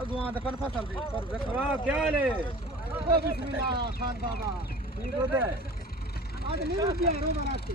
अगुआ तो फसल दी पर देखो क्या ले ओ बिस्मिल्लाह खान बाबा ठीक होता है आज नहीं रुपया रो बना के